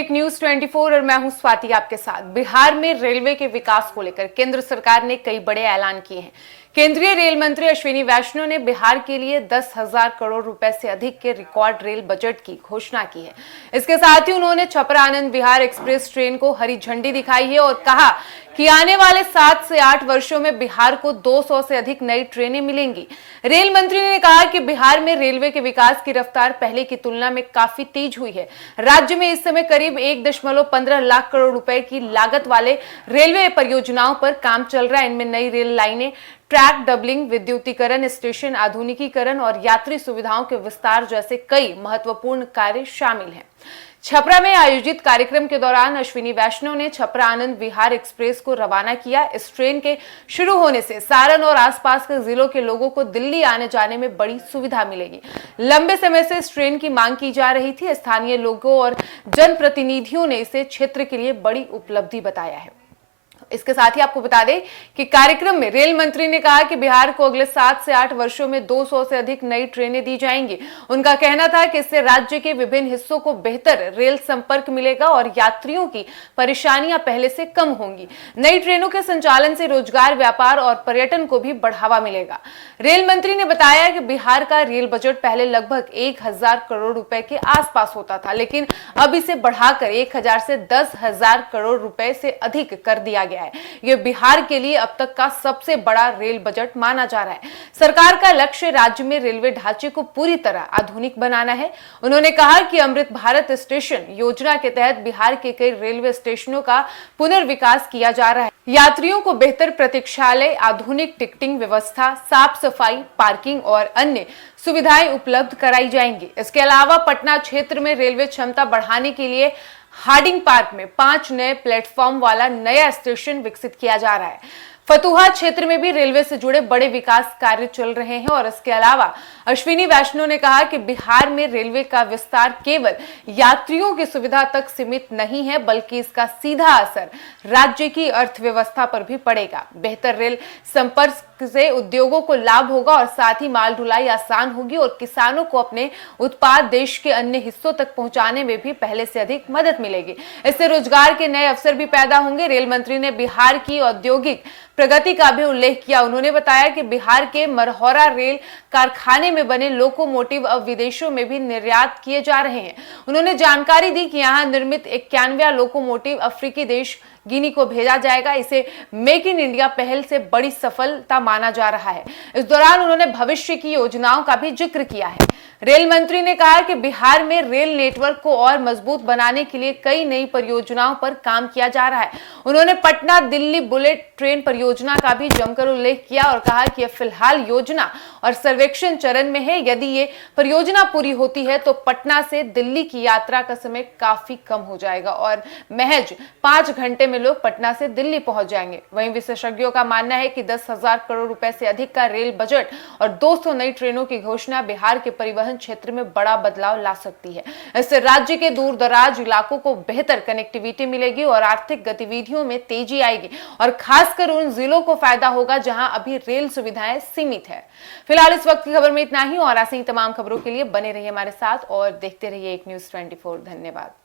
एक न्यूज 24 और मैं हूं स्वाति आपके साथ। बिहार में रेलवे के विकास को लेकर केंद्र सरकार ने कई बड़े ऐलान किए हैं। केंद्रीय रेल मंत्री अश्विनी वैष्णव ने बिहार के लिए 10,000 करोड़ रुपए से अधिक के रिकॉर्ड रेल बजट की घोषणा की है। इसके साथ ही उन्होंने छपरा आनंद विहार एक्सप्रेस ट्रेन को हरी झंडी दिखाई है और कहा कि आने वाले 7 से 8 वर्षों में बिहार को 200 से अधिक नई ट्रेनें मिलेंगी। रेल मंत्री ने कहा कि बिहार में रेलवे के विकास की रफ्तार पहले की तुलना में काफी तेज हुई है। राज्य में इस समय करीब 1.15 लाख करोड़ रुपए की लागत वाले रेलवे परियोजनाओं पर काम चल रहा है। इनमें नई रेल लाइनें, ट्रैक डबलिंग, विद्युतीकरण, स्टेशन आधुनिकीकरण और यात्री सुविधाओं के विस्तार जैसे कई महत्वपूर्ण कार्य शामिल हैं। छपरा में आयोजित कार्यक्रम के दौरान अश्विनी वैष्णव ने छपरा आनंद विहार एक्सप्रेस को रवाना किया। इस ट्रेन के शुरू होने से सारण और आसपास के जिलों के लोगों को दिल्ली आने जाने में बड़ी सुविधा मिलेगी। लंबे समय से इस ट्रेन की मांग की जा रही थी। स्थानीय लोगों और जनप्रतिनिधियों ने इसे क्षेत्र के लिए बड़ी उपलब्धि बताया है। इसके साथ ही आपको बता दें कि कार्यक्रम में रेल मंत्री ने कहा कि बिहार को अगले 7 से 8 वर्षों में 200 से अधिक नई ट्रेनें दी जाएंगी। उनका कहना था कि इससे राज्य के विभिन्न हिस्सों को बेहतर रेल संपर्क मिलेगा और यात्रियों की परेशानियां पहले से कम होंगी। नई ट्रेनों के संचालन से रोजगार, व्यापार और पर्यटन को भी बढ़ावा मिलेगा। रेल मंत्री ने बताया कि बिहार का रेल बजट पहले लगभग 1,000 करोड़ रुपए के आसपास होता था, लेकिन अब इसे बढ़ाकर 1,000 से 10,000 करोड़ रुपए से अधिक कर दिया गया। यह बिहार के लिए अब तक का सबसे बड़ा रेल बजट माना जा रहा है। सरकार का लक्ष्य राज्य में रेलवे ढांचे को पूरी तरह आधुनिक बनाना है। उन्होंने कहा कि अमृत भारत स्टेशन योजना के तहत बिहार के कई रेलवे स्टेशनों का पुनर्विकास किया जा रहा है। यात्रियों को बेहतर प्रतीक्षालय, आधुनिक टिकटिंग व्यवस्था, साफ सफाई, पार्किंग और अन्य सुविधाएं उपलब्ध कराई जाएंगी। इसके अलावा पटना क्षेत्र में रेलवे क्षमता बढ़ाने के लिए हार्डिंग पार्क में 5 नए प्लेटफॉर्म वाला नया स्टेशन विकसित किया जा रहा है। फतुहा क्षेत्र में भी रेलवे से जुड़े बड़े विकास कार्य चल रहे हैं। और इसके अलावा अश्विनी वैष्णव ने कहा कि बिहार में रेलवे का विस्तार केवल यात्रियों की सुविधा तक सीमित नहीं है, बल्कि इसका सीधा असर राज्य की अर्थव्यवस्था पर भी पड़ेगा। बेहतर रेल संपर्क से उद्योगों को लाभ होगा और साथ ही माल ढुलाई आसान होगी और किसानों को अपने उत्पाद देश के अन्य हिस्सों तक पहुंचाने में भी पहले से अधिक मदद मिलेगी। इससे रोजगार के नए अवसर भी पैदा होंगे। रेल मंत्री ने बिहार की औद्योगिक प्रगति का भी उल्लेख किया। उन्होंने बताया कि बिहार के मरहौरा रेल कारखाने में बने लोकोमोटिव अब विदेशों में भी निर्यात किए जा रहे हैं। उन्होंने जानकारी दी कि यहां निर्मित 91 लोकोमोटिव अफ्रीकी देश गिनी को भेजा जाएगा। इसे मेक इन इंडिया पहल से बड़ी सफलता माना जा रहा है। इस दौरान उन्होंने भविष्य की योजनाओं का भी जिक्र किया है। रेल मंत्री ने कहा कि बिहार में रेल नेटवर्क को और मजबूत बनाने के लिए कई नई परियोजनाओं पर काम किया जा रहा है। उन्होंने पटना दिल्ली बुलेट ट्रेन परियोजना का भी जमकर उल्लेख किया और कहा कि यह फिलहाल योजना और सर्वेक्षण चरण में है। यदि ये परियोजना पूरी होती है तो पटना से दिल्ली की यात्रा का समय काफी कम हो जाएगा और महज 5 घंटे में लोग पटना से दिल्ली पहुंच जाएंगे। वहीं विशेषज्ञों का मानना है कि 10,000 करोड़ रुपए से अधिक का रेल बजट और 200 नई ट्रेनों की घोषणा बिहार के परिवहन क्षेत्र में बड़ा बदलाव ला सकती है। इससे राज्य के दूर दराज इलाकों को बेहतर कनेक्टिविटी मिलेगी और आर्थिक गतिविधियों में तेजी आएगी और खासकर उन जिलों को फायदा होगा जहां अभी रेल सुविधाएं सीमित है। फिलहाल इस वक्त की खबर में इतना ही और ऐसी ही तमाम खबरों के लिए बने रहिए हमारे साथ और देखते रहिए एक न्यूज 24। धन्यवाद।